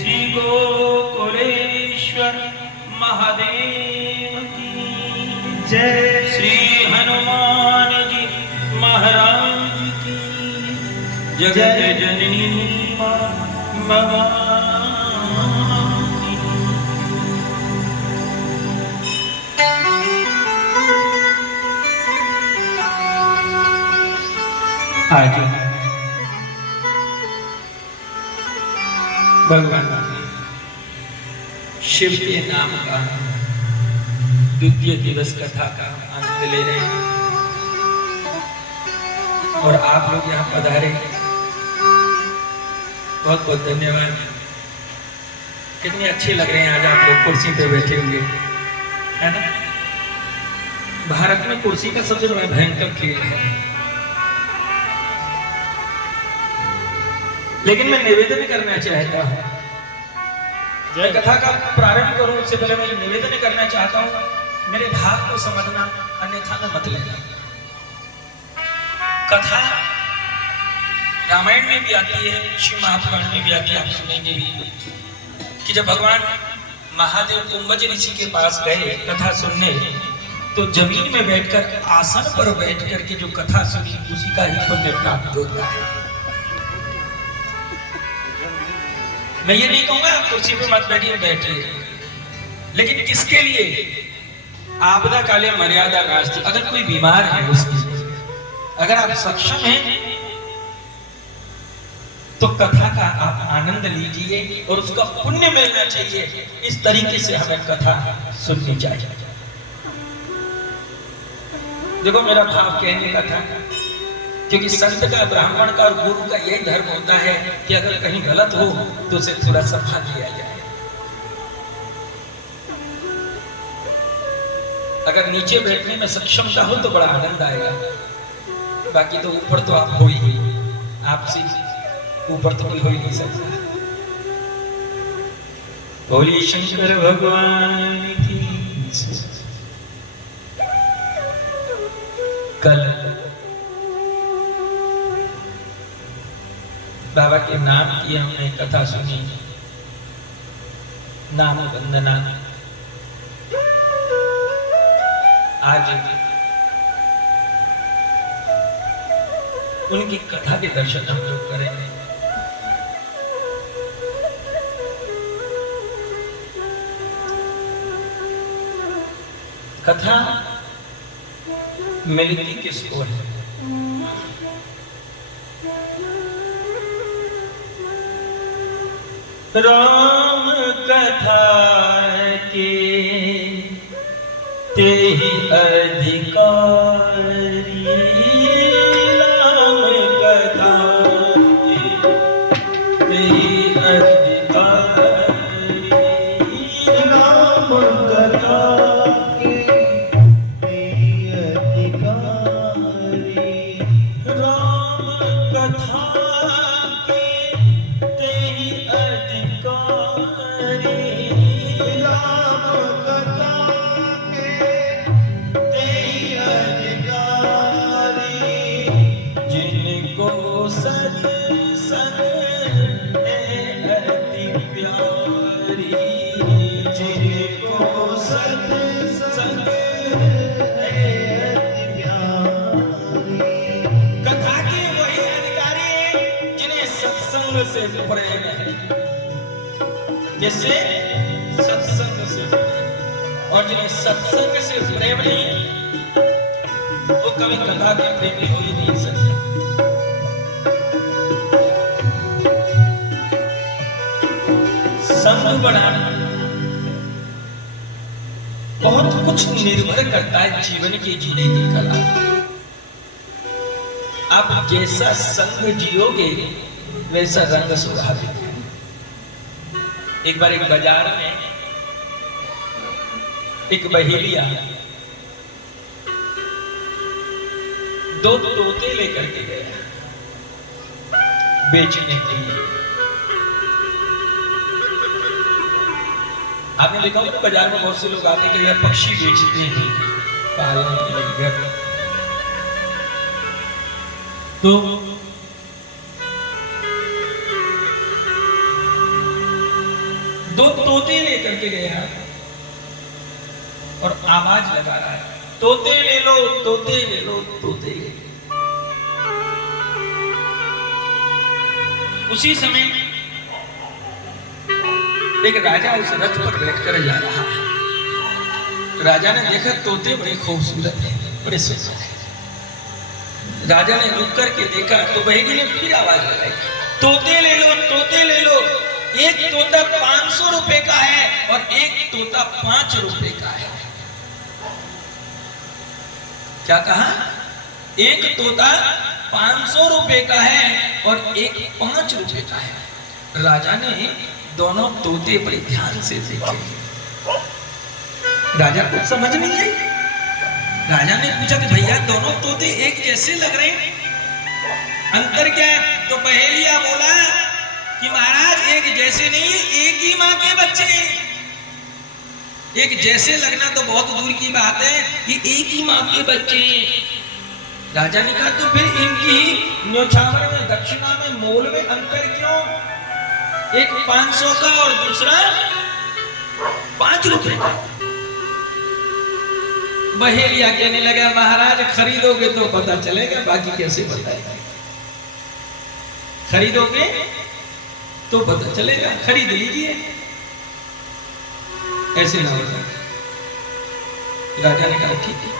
श्री गोकुलेश्वर महादेव की जय। श्री हनुमान जी महाराज की जगत जननी भवानी। आज भगवान शिव के नाम का द्वितीय दिवस कथा का आनंद ले रहे हैं और आप लोग यहाँ पधारे, बहुत बहुत धन्यवाद। कितने अच्छे लग रहे हैं आज आप लोग कुर्सी पे बैठे हुए, है ना। भारत में कुर्सी का सबसे बड़ा भयंकर खेल है, लेकिन मैं निवेदन करना चाहता हूं, जय कथा का प्रारंभ करूं उससे पहले मैं निवेदन करना चाहता हूं, मेरे भाव को समझना, अन्यथा न मत लेना। कथा रामायण में भी आती है, शिव महापुराण में भी आती है, आप सुनेंगे भी कि जब भगवान महादेव कुंभज ऋषि के पास गए कथा सुनने, तो जमीन में बैठकर आसन पर बैठकर के जो कथा सुनी उसी का ही पुण्य प्राप्त होता है। मैं ये नहीं कहूंगा आप कुर्सी पे मत बैठिए, बैठिए, लेकिन किसके लिए? आपदा काले मर्यादा नास्ति। अगर कोई बीमार है उसकी, अगर आप सक्षम हैं तो कथा का आप आनंद लीजिए और उसका पुण्य मिलना चाहिए। इस तरीके से हमें कथा सुननी चाहिए। देखो मेरा भाव कहने का था, क्योंकि संत का, ब्राह्मण का और गुरु का यही धर्म होता है कि अगर कहीं गलत हो तो उसे थोड़ा संभाल लिया जाए। अगर नीचे बैठने में सक्षमता हो तो बड़ा आनंद आएगा, बाकी तो ऊपर तो आप हो ही, आपसे ऊपर तो कोई हो ही नहीं सकता। बोलिए शंकर भगवान की। कल बाबा के नाम की हमने कथा सुनी, नाम वंदना। आज उनकी कथा के दर्शन हम लोग करेंगे। कथा मिलती किसको है? राम कथा के तेहि अधिकारी, राम कथा के तेहि अधिकारी, राम कथा के तेहि अधिकारी, राम कथा के तेहि अधिकारी, राम कथा के तेहि से प्रेम है। किससे? सत्संग से। और जिन्हें सत्संग से प्रेम नहीं, वो कभी कथा के प्रेमी हो ही नहीं सकते। संग बढ़ाना बहुत कुछ निर्भर करता है जीवन के जीने की कला। आप जैसा संग जियोगे वैसा रंग स्वाभाविक है। एक बार एक बाजार में एक बहेलिया दो तोते लेकर के गया बेचने के लिए। आपने देखा होगा बाजार में बहुत से लोग आते हैं कि यार पक्षी बेचते हैं पालने के लिए घर। तो दो तोते लेकर के गया और आवाज लगा रहा है, तोते ले लो, तोते ले लो, तोते ले लो। उसी समय एक राजा उस रथ पर बैठकर जा रहा है। राजा ने देखा तोते बड़े खूबसूरत हैं, बड़े सुंदर हैं। राजा ने रुक करके देखा तो बहेली ने फिर आवाज लगाई, तोते ले लो, तोते ले लो। एक तोता 500 रुपए का है और एक तोता 5 रुपए का है। क्या कहा? एक तोता 500 रुपए का है और एक 5 रुपए का है। राजा ने दोनों तोते बड़े ध्यान से देखे। राजा को समझ नहीं आई। राजा ने पूछा कि भैया दोनों तोते एक जैसे लग रहे हैं, अंतर क्या है? तो बहेलिया बोला कि महाराज एक जैसे नहीं, एक ही माँ के बच्चे। एक जैसे लगना तो बहुत दूर की बात है कि एक ही माँ के बच्चे। राजा ने कहा तो फिर इनकी न्योछावर में, दक्षिणा में, मोल में अंतर क्यों? एक 500 का और दूसरा 5 रुपए का। बहेलिया कहने लगा महाराज खरीदोगे तो पता चलेगा, बाकी कैसे बताएगा? खरीदोगे तो पता चलेगा, खरीद लीजिए, ऐसे ना होगा। राजा ने कहा ठीक है।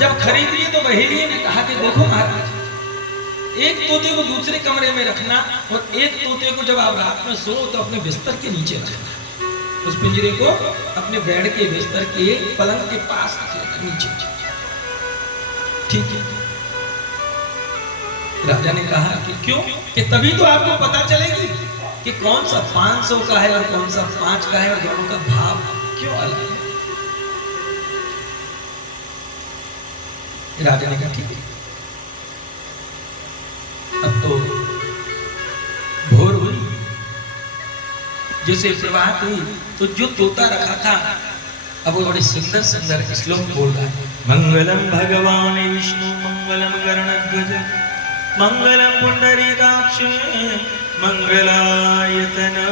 जब खरीद लिए तो बहेलिया ने कहा कि देखो महाराज, एक तोते को दूसरे कमरे में रखना और एक तोते को जब आप रात में सो तो अपने बिस्तर के नीचे रखना। उस पिंजरे को अपने बेड के बिस्तर के पलंग के पास रखना नीचे। ठीक है। राजा ने कहा कि क्यों? कि तभी तो आपको पता चलेगी कि कौन सा 500 का है और कौन सा 5 का है और दोनों का भाव क्यों अलग है। राजा ने कहा ठीक है। अब तो भोर हुई, जैसे प्रभात हुई तो जो तोता रखा था अब वो बड़े सुंदर सुंदर श्लोक बोल रहा है। मंगलम भगवान विष्णु मंगलम गरुड़ध्वज मंगलम पुंडरीकाक्ष मंगलायतनो